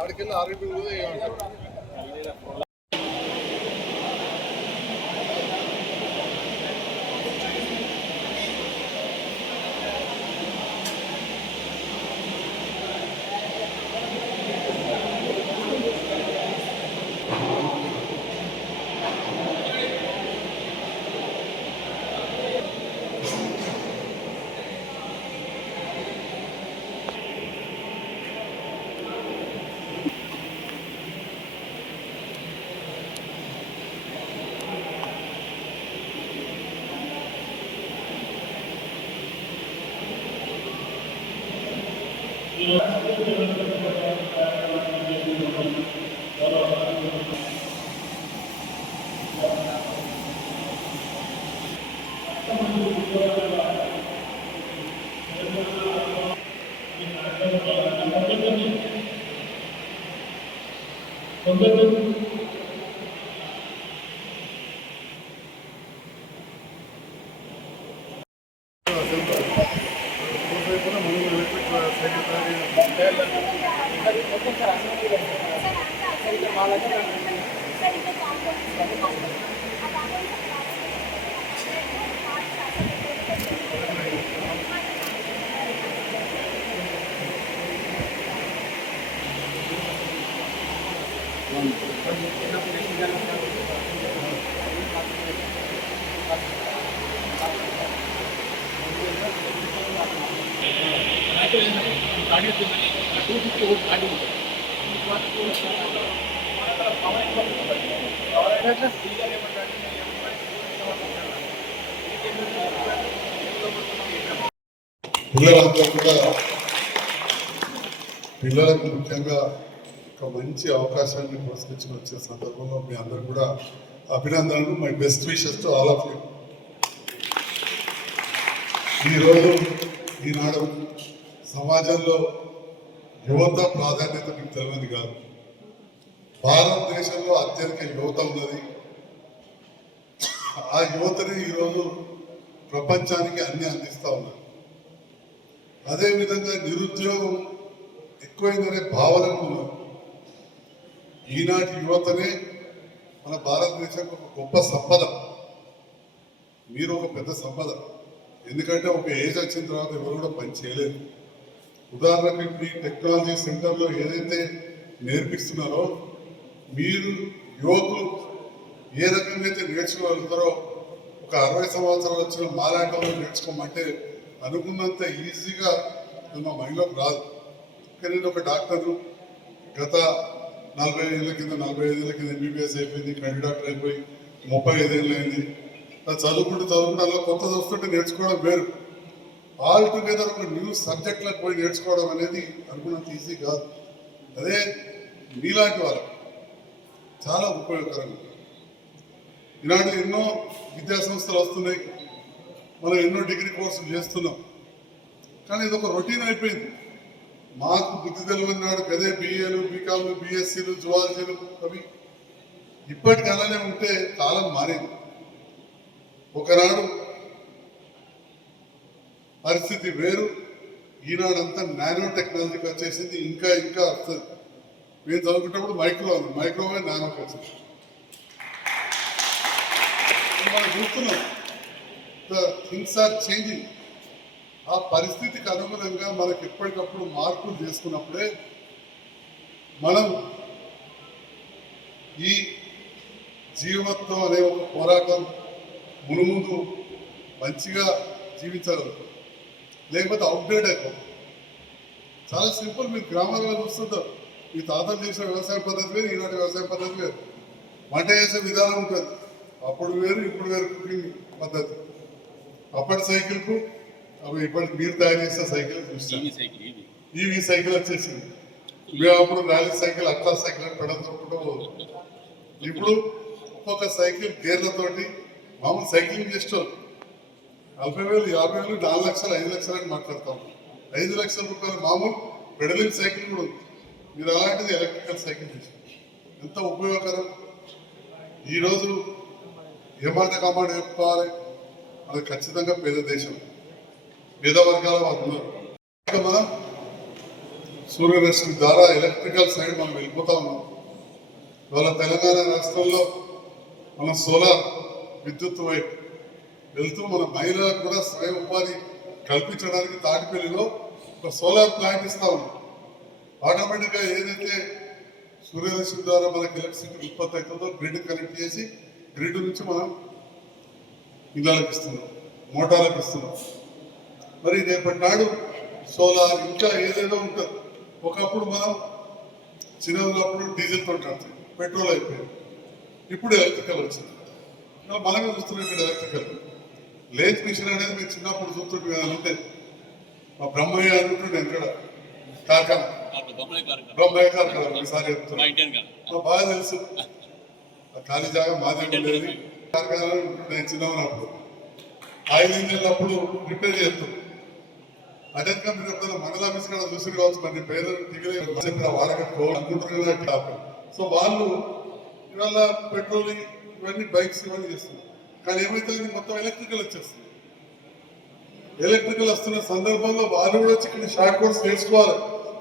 ఆడికెళ్ళి ఆరోగ్యం కూడా ఏమంటారు పిల్లలకు ముఖ్యంగా ఒక మంచి అవకాశాన్ని పురస్కరించుకుని వచ్చే సందర్భంలో మీ అందరూ కూడా అభినందనలు. My best wishes to all of you. ఈరోజు ఈనాడు సమాజంలో యువత ప్రాధాన్యత మీకు తెలియదు కాదు. భారతదేశంలో అత్యధిక యువత ఉన్నది. ఆ యువతని ఈరోజు ప్రపంచానికి అన్ని అందిస్తూ ఉన్నారు. అదేవిధంగా నిరుద్యోగం ఎక్కువైందనే భావనకు ఉన్నారు. ఈనాటి యువతనే మన భారతదేశం ఒక గొప్ప సంపద. మీరు ఒక పెద్ద సంపద. ఎందుకంటే ఒక ఏజ్ వచ్చిన తర్వాత ఎవరు కూడా పని చేయలేదు. ఉదాహరణకు ఇప్పుడు ఈ టెక్నాలజీ సెంటర్లో ఏదైతే నేర్పిస్తున్నారో మీరు యువకులు ఏ రకంగా అయితే నేర్చుకోగలుగుతారో ఒక 60 సంవత్సరాలు వచ్చిన మాలాటంలో నేర్చుకోమంటే అనుకున్నంత ఈజీగా మా మైండ్లోకి రాదు. కానీ నేను ఒక డాక్టర్ను గత 45 ఏళ్ళ కింద MBBS అయిపోయింది, కంటి డాక్టర్ అయిపోయి 35 ఏళ్ళు అయింది. చదువుకుంటూ అలా కొత్తది వస్తుంటే నేర్చుకోవడం వేరు. ఆల్ టుగెదర్ ఒక న్యూ సబ్జెక్ట్లకు పోయి నేర్చుకోవడం అనేది అనుకున్నంత ఈజీ కాదు. అదే మీలాంటి వాళ్ళు చాలా ఉపయోగకరంగా. ఇలాంటి ఎన్నో విద్యా సంస్థలు వస్తున్నాయి, మనం ఎన్నో డిగ్రీ కోర్సులు చేస్తున్నాం. కానీ ఇది ఒక రొటీన్ అయిపోయింది. మాకు బుద్ధి తెలియని నాడు గదే BAలు, BComలు, BScలు, జువాలజీలు అవి ఇప్పటికి అలానే ఉంటే కాలం మారింది. ఒకనాడు పరిస్థితి వేరు. ఈనాడంతా నానో టెక్నాలజీకి వచ్చేసింది. ఇంకా వస్తుంది. మేము చదువుకున్నప్పుడు మైక్రోవేవ్ నానోకి వచ్చింది. మనం చూస్తున్నాం థింగ్స్ ఆర్ చేంజింగ్. ఆ పరిస్థితికి అనుగుణంగా మనకు ఎప్పటికప్పుడు మార్పులు చేసుకున్నప్పుడే మనం ఈ జీవత్వం అనే ఒక పోరాటం మునుముందు మంచిగా జీవించగలుగుతాం. లేకపోతే అవుట్డేట్ అయిపోతాం. చాలా సింపుల్. మీరు గ్రామాల్లో చూస్తుంటారు, మీ తాతలు చేసిన వ్యవసాయ పద్ధతి వేరు, ఈనాటి వ్యవసాయ పద్ధతి వేరు. వంట చేసే విధానం ఉంటుంది. అప్పుడు వేరు, ఇప్పుడు వేరు కుకింగ్ పద్ధతి. అప్పటి సైకిల్కు అవి ఇప్పటికి మీరు తయారు చేసిన సైకిల్ చూస్తాం. ఈవీ సైకిల్ వచ్చేసింది. మేము అప్పుడు ర్యాలీ సైకిల్, అట్లా సైకిల్ అని పెడతా. ఇప్పుడు ఒక్కొక్క సైకిల్ గేర్లతోటి మామూలు సైక్లింగ్ చేసేవాళ్ళు 40,000, 50,000, 4 లక్షలు, 5 లక్షలు అని మాట్లాడతాం. 5 లక్షల రూపాయలు మామూలు పెడలింగ్ సైకిల్ కూడా ఉంది. మీరు అలాంటిది ఎలక్ట్రికల్ సైకిల్ చేశారు. ఎంత ఉపయోగకరం. ఈరోజు ఏ మాట కామాట చెప్పుకోవాలి. అది ఖచ్చితంగా పేద దేశం, పేద వర్గాల వారు ఉన్నారు. ఇంకా మనం సూర్యరశ్మి ద్వారా ఎలక్ట్రికల్ సైడ్ మనం వెళ్ళిపోతా ఉన్నాం. ఇవాళ తెలంగాణ రాష్ట్రంలో మన సోలార్ విద్యుత్ వైపు వెళ్తూ మన మహిళలకు కూడా స్వయం ఉపాధి కల్పించడానికి తాటిపల్లిలో ఒక సోలార్ ప్లాంట్ ఇస్తా ఉన్నాం. ఆటోమేటిక్గా ఏదైతే సూర్యరశ్మి ద్వారా మనకి ఎలక్ట్రిసిటీ ఉత్పత్తి అవుతుందో గ్రిడ్ కనెక్ట్ చేసి గ్రిడ్ నుంచి మనం ఇళ్ళకి ఇస్తున్నాం, మోటార్లకు ఇస్తున్నాం. మరి రేపటి నాడు సోలార్ ఇంకా ఏదేదో ఉంటుంది. ఒకప్పుడు మనం చిన్న ఉన్నప్పుడు డీజిల్తో నడుతుంది, పెట్రోల్ అయిపోయింది, ఇప్పుడు ఎలక్ట్రికల్ వచ్చింది. మనమే చూస్తున్నాం ఇక్కడ ఎలక్ట్రికల్ లేత్ మిషన్ అనేది మీరు చిన్నప్పుడు చూస్తుంటే అంతే. మా బ్రహ్మయ్య అనుకుంటుండే ఇక్కడ కార్ఖానా, బ్రహ్మయ్య కార్ఖానా ఒకసారి చెప్తున్నా బాగా తెలుసు. ఖాళీ జాగా మాదే ఉండేది కార్ఖానా. నేను చిన్న ఉన్నప్పుడు ఆయిల్ ఇంజిన్ అప్పుడు రిపేర్ చేస్తాం. అదే మీరు ఎప్పుడైనా మండల ఆఫీస్ కూడా చూసి కావచ్చు, మరి పేరు దిగలేదు వాడకట్టుకో అనుకుంటున్నారు. సో వాళ్ళు ఇవాళ పెట్రోల్ ఇవన్నీ బైక్స్ ఇవన్నీ చేస్తున్నారు. కానీ ఏమైతే మొత్తం ఎలక్ట్రికల్ వచ్చేస్తుంది. ఎలక్ట్రికల్ వస్తున్న సందర్భంలో వాళ్ళు కూడా వచ్చి ఇక్కడ షార్ట్ కోర్స్ నేర్చుకోవాలి.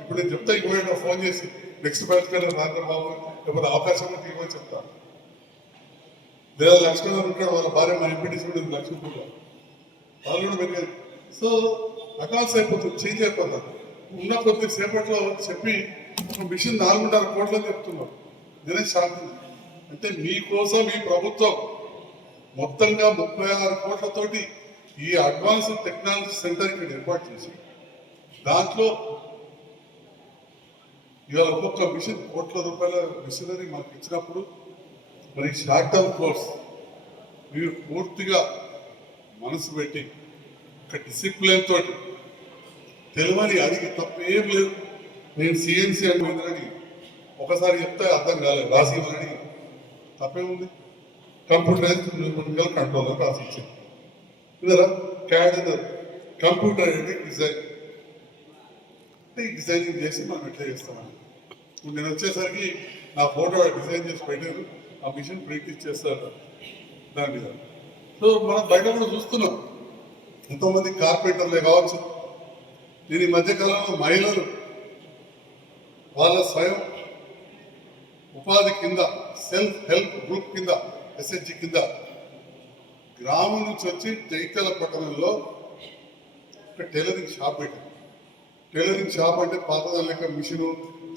ఇప్పుడు నేను చెప్తా ఇవ్వండి ఫోన్ చేసి నెక్స్ట్ బ్యాచ్ రాంద్ర బాబు లేకపోతే అవకాశం ఇవ్వని చెప్తాను. లేదా లక్ష్మణ్ ఉంటాడు, వాళ్ళ భార్య మా ఎంపీటీసీ కూడా లక్ష్మణ్ వాళ్ళు కూడా పెరిగారు. సో అడ్వాన్స్ అయిపోతుంది, చేంజ్ అయిపోతారు. ఉన్న కొద్ది సేపట్లో చెప్పి ఒక మిషన్ 4.5 కోట్లని చెప్తున్నారు. నేనే షాక్. అంటే మీకోసం ఈ ప్రభుత్వం మొత్తంగా 36 కోట్లతోటి ఈ అడ్వాన్స్ టెక్నాలజీ సెంటర్ ఇక్కడ ఏర్పాటు చేసి దాంట్లో ఇవాళ ఒక్కొక్క మిషన్ కోట్ల రూపాయల మిషనరీ మాకు ఇచ్చినప్పుడు మరి షార్ట్ టర్మ్ కోర్స్ మీరు పూర్తిగా మనసు పెట్టి ఒక డిసిప్లిన్ తోటి తెలియని అడిగి తప్ప ఏం లేదు. నేను సిఎన్సి అని ఒకసారి చెప్తే అర్థం కాలేదు, రాసి ఇవ్వాలని తప్పేముంది. కంప్యూటరైజ్ కంట్రోలర్ రాసి ఇచ్చింది ఇదరా క్యాడ్ కంప్యూటర్ డిజైన్ అంటే డిజైనింగ్ చేసి మనం ఎట్లా చేస్తామని. ఇప్పుడు నేను వచ్చేసరికి నా ఫోటో డిజైన్ చేసి పెట్టారు, ఆ మిషన్ ప్రింట్ ఇచ్చేస్తారు దాని మీద. సో మనం బయట కూడా చూస్తున్నాం ఎంతోమంది కార్పెంటర్లే కావచ్చు. నేను ఈ మధ్యకాలంలో మహిళలు వాళ్ళ స్వయం ఉపాధి కింద సెల్ఫ్ హెల్ప్ గ్రూప్ కింద ఎస్హెచ్జి కింద గ్రామం నుంచి వచ్చి జైత్యాల పట్టణంలో ఒక టైలరింగ్ షాప్ పెట్టారు. టైలరింగ్ షాప్ అంటే పాతదాని లెక్క మిషను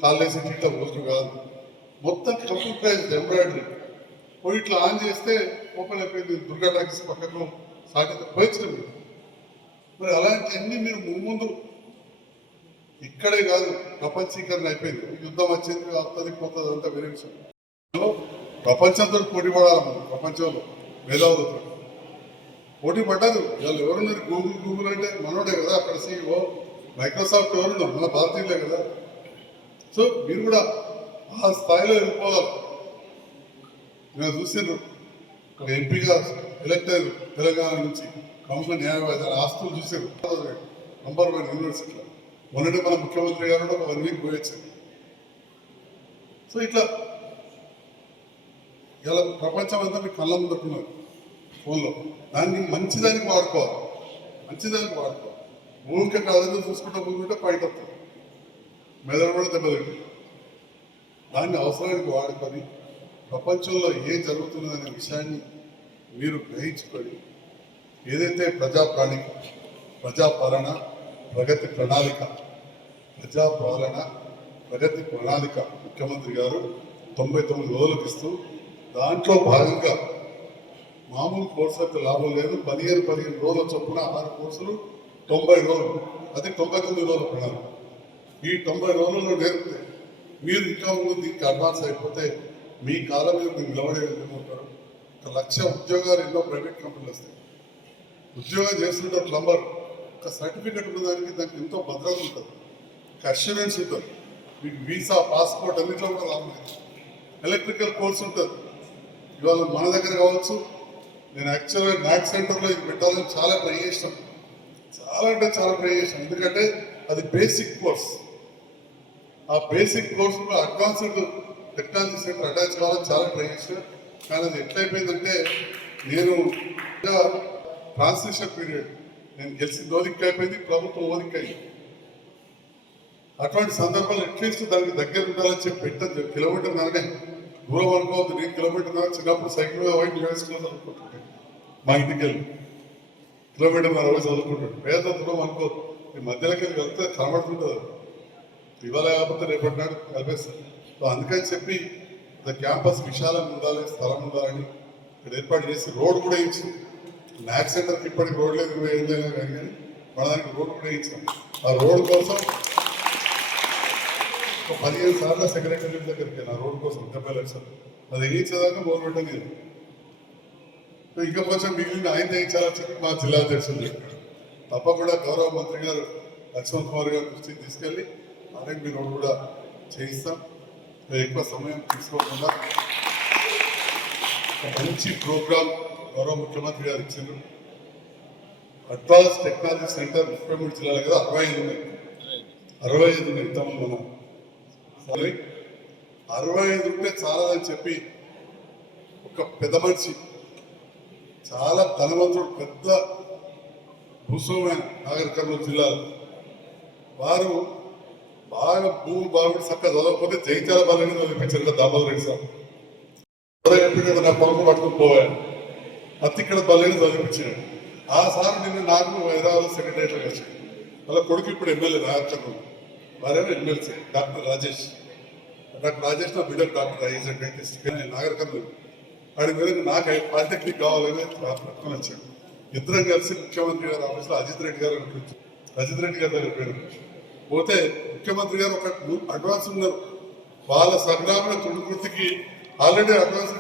కాళ్ళేసి ఇట్లా పోస్ట్ కాదు, మొత్తం కంప్యూటరైజ్డ్ ఎంబ్రాయిడరీ. పోయి ఇట్లా ఆన్ చేస్తే ఓపెన్ అయిపోయింది. దుర్గా టాకీస్ పక్కన సాధ్యత పోయించడం. మరి అలాంటివన్నీ మీరు ముందు ఇక్కడే కాదు, ప్రపంచీకరణ అయిపోయింది. యుద్ధం వచ్చింది, వస్తుంది పోతుంది, అంతా వేరే విషయం. ప్రపంచంతో పోటీ పడాలి. మనం ప్రపంచంలో మేధావులతో పోటీ పడ్డారు. వాళ్ళు ఎవరున్నారు? గూగుల్ అంటే మనోడే కదా అక్కడ CEO. మైక్రోసాఫ్ట్ ఎవరున్నారు? మన భారతీయులే కదా. సో మీరు కూడా ఆ స్థాయిలో వెళ్ళిపోవాలి. నేను చూసిండ్రు ఒక ఎంపీగా ఎలక్ట్ అయ్యారు తెలంగాణ నుంచి, కౌన్సిల్ న్యాయవాది. ఆస్తులు చూసారు నంబర్ 1 యూనివర్సిటీలో. మొన్నటి మన ముఖ్యమంత్రి గారు ఒక 1 వీక్ పోయొచ్చారు. సో ఇట్లా ఇలా ప్రపంచం అంతా మీకు కళ్ళ ముందుకున్నారు ఫోన్లో. దాన్ని మంచిదానికి వాడుకోవాలి, మంచిదానికి వాడుకోవాలి. ఊరికే అదన్నీ చూసుకుంటే పైకి వస్తుంది, మెదడు కూడా దెబ్బతింటుంది. దాన్ని అవసరానికి వాడుకొని ప్రపంచంలో ఏం జరుగుతున్నదనే విషయాన్ని మీరు గ్రహించుకొని ఏదైతే ప్రజాపాలన, ప్రగతి ప్రణాళిక, ప్రజాపాలన ప్రగతి ప్రణాళిక ముఖ్యమంత్రి గారు 99 రోజులకు ఇస్తూ దాంట్లో భాగంగా మామూలు కోర్సు అయితే లాభం లేదు. 15 రోజుల చొప్పున 6 కోర్సులు 90 రోజులు, అది 99 రోజుల ప్రణాళిక. ఈ 90 రోజుల్లో నేర్పితే మీరు ఇంకా ముందు దీనికి అడ్వాన్స్ అయిపోతే మీ కాలం మీద మీరు నిలబడే ఉంటారు. 1,00,000 ఉద్యోగాలు ఎన్నో ప్రైవేట్ కంపెనీలు వస్తాయి. ఉద్యోగం చేస్తుంటే ప్లంబర్ ఒక సర్టిఫికెట్ ఉన్నదానికి దానికి ఎంతో భద్రత ఉంటుంది, అష్యూరెన్స్ ఉంటుంది. మీకు వీసా, పాస్పోర్ట్ అన్నింటిలో కూడా లాభం లేదు. ఎలక్ట్రికల్ కోర్స్ ఉంటుంది. ఇవాళ మన దగ్గర కావచ్చు. నేను యాక్చువల్గా నాక్ సెంటర్లో ఇది పెట్టాలని చాలా ట్రై చేశాను, చాలా అంటే చాలా ట్రై చేశాను. ఎందుకంటే అది బేసిక్ కోర్స్. ఆ బేసిక్ కోర్సులో అడ్వాన్స్డ్ టెక్నాలజీ సెంటర్ అటాచ్ కావాలని చాలా ట్రై చేశాను. కానీ అది ఎట్లయిపోయిందంటే నేను ట్రాన్సిషన్ పీరియడ్. నేను గెలిచింది ఓదిక్ అయిపోయింది, ప్రభుత్వం ఓదిక్ అయింది. అటువంటి సందర్భాలు అట్లీస్ట్ దానికి దగ్గర ఉండాలని చెప్పి పెట్టదు. కిలోమీటర్ నరనే దూరం అనుకోవద్దు. నేను కిలోమీటర్ నర చిన్నప్పుడు సైకిల్ మీద పోయి యూనివర్సిటీలో చదువుకుంటుంటే మా ఇంటికి వెళ్ళి కిలోమీటర్ నర పోయి చదువుకుంటుంటే పేద దూరం అనుకోవద్దు. ఈ మధ్యలోకి వెళ్ళి వెళ్తే కనబడుతుంటుంది. ఇవాళ కాకపోతే రేపటి నాడు కలిపేస్తారు. సో అందుకని చెప్పి క్యాంపస్ విశాలంగా ఉండాలి, స్థలం ఉండాలని ఇక్కడ ఏర్పాటు చేసి రోడ్ కూడా ఇచ్చి ల్యాబ్ సెంటర్కి ఇప్పటికి రోడ్ లేదు, 20 ఏళ్ళైనా కానీ మన దానికి రోడ్ కూడా ఇచ్చాం. ఆ రోడ్ కోసం 15 సార్లు సెక్రటరీ దగ్గరికి వెళ్ళి ఆ రోడ్ కోసం 70 లక్షలు అది వేయించేదాకా మొదలు పెట్టలేదు. ఇంకా కొంచెం మిగిలిన ఆయన వేయించాలని చెప్పి మా జిల్లా అధ్యక్షులు చెప్పాడు. తప్పకుండా గౌరవ మంత్రి గారు లక్ష్మణ్ కుమార్ గారు దృష్టికి తీసుకెళ్ళి ఆర్ఎండ్బి రోడ్ కూడా చేయిస్తాం. ఎక్కువ సమయం తీసుకోకుండా మంచి ప్రోగ్రామ్ గౌరవ ముఖ్యమంత్రి గారు ఇచ్చిండ్రు. అడ్వాన్స్ టెక్నాలజీ సెంటర్ 33 జిల్లాలు కదా, 65 ఉన్నాయి. 65 ఉన్నాయి. ఇంతమంది మనం 65 ఉంటే చాలా అని చెప్పి ఒక పెద్ద మనిషి, చాలా ధనవంతుడు, పెద్ద భూస్వామైన నాగర్ కర్నూలు జిల్లాలో వారు బాగా భూమి బాగుండి చక్కగా చదవకపోతే జైత్యాల బలని చదివించారు కదా దామోదర్ రెడ్డి సార్. కదా నా పొలం పట్టుకుని పోయాను, అతి ఇక్కడ బలని చదివించాడు. ఆ సార్ నిన్న నాకు హైదరాబాద్ సెక్రటరీలో వచ్చాడు. వాళ్ళ కొడుకు ఇప్పుడు ఎమ్మెల్యే నాగర్, వారేమో MLC doctor Rajesh. Doctor Rajesh నా బిడ్డ doctor is dentist Nagar Kurnool. వాడి మీద నాకు పాలిటెక్నిక్ కావాలని పట్టుకొని వచ్చాడు. ఇద్దరం కలిసి ముఖ్యమంత్రి గారు ఆఫీస్లో అజిత్ రెడ్డి గారు దగ్గర పేరు పోతే ముఖ్యమంత్రి గారు ఒక అడ్వాన్స్ ఉన్నారు. వాళ్ళ సంగ్రామ తుడుకృతికి already advance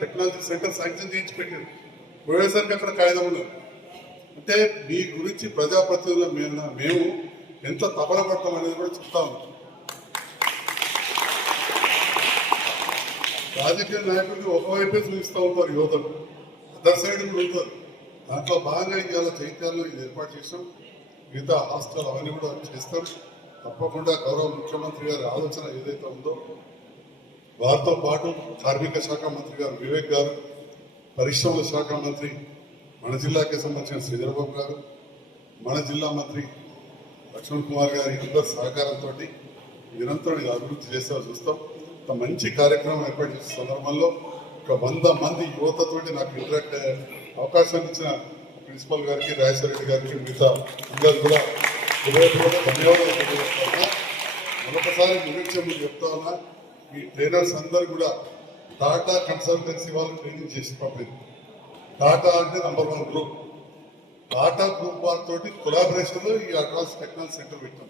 technology centre sanction చేయించి పెట్టారు. పోయేసరికి అక్కడ కాగితం ఉన్నారు. అంటే మీ గురించి ప్రజాప్రతినిధుల మేము ఎంత తపన పడతాం అనేది కూడా చెప్తా ఉన్నాం. రాజకీయ నాయకుడికి ఒకవైపే చూపిస్తూ ఉంటారు యువతలు, అదర్ సైడ్ కూడా ఉంటారు. దాంట్లో భాగంగా ఇవాళ చైత్యాల్లో ఇది ఏర్పాటు చేసాం. మిగతా హాస్టల్ అవన్నీ కూడా చేస్తాం. తప్పకుండా గౌరవ ముఖ్యమంత్రి గారి ఆలోచన ఏదైతే ఉందో వారితో పాటు కార్మిక శాఖ మంత్రి గారు వివేక్ గారు, పరిశ్రమల శాఖ మంత్రి మన జిల్లాకి సంబంధించిన శ్రీధరబాబు గారు, మన జిల్లా మంత్రి లక్ష్మణ్ కుమార్ గారి అందరి సహకారంతో నిరంతరం ఇది అభివృద్ధి చేస్తే చూస్తాం. మంచి కార్యక్రమం ఏర్పాటు చేసే సందర్భంలో ఒక 100 మంది యువతతోటి నాకు ఇంటరాక్ట్ అయ్యే అవకాశాన్ని ఇచ్చిన ప్రిన్సిపల్ గారికి, రాజేశ్వర రెడ్డి గారికి, మిగతా అందరూ కూడా ధన్యవాదాలు తెలియజేస్తున్నా. మరొకసారి ముగించే చెప్తా ఉన్నా, ఈ ట్రైనర్స్ అందరూ కూడా టాటా కన్సల్టెన్సీ వాళ్ళు ట్రైనింగ్ చేసి పంపింది. టాటా అంటే నంబర్ 1 గ్రూప్. టాటా గ్రూప్ వారితో కొలాబరేషన్లో ఈ అడ్వాన్స్ టెక్నాలజీ సెంటర్ పెట్టాం.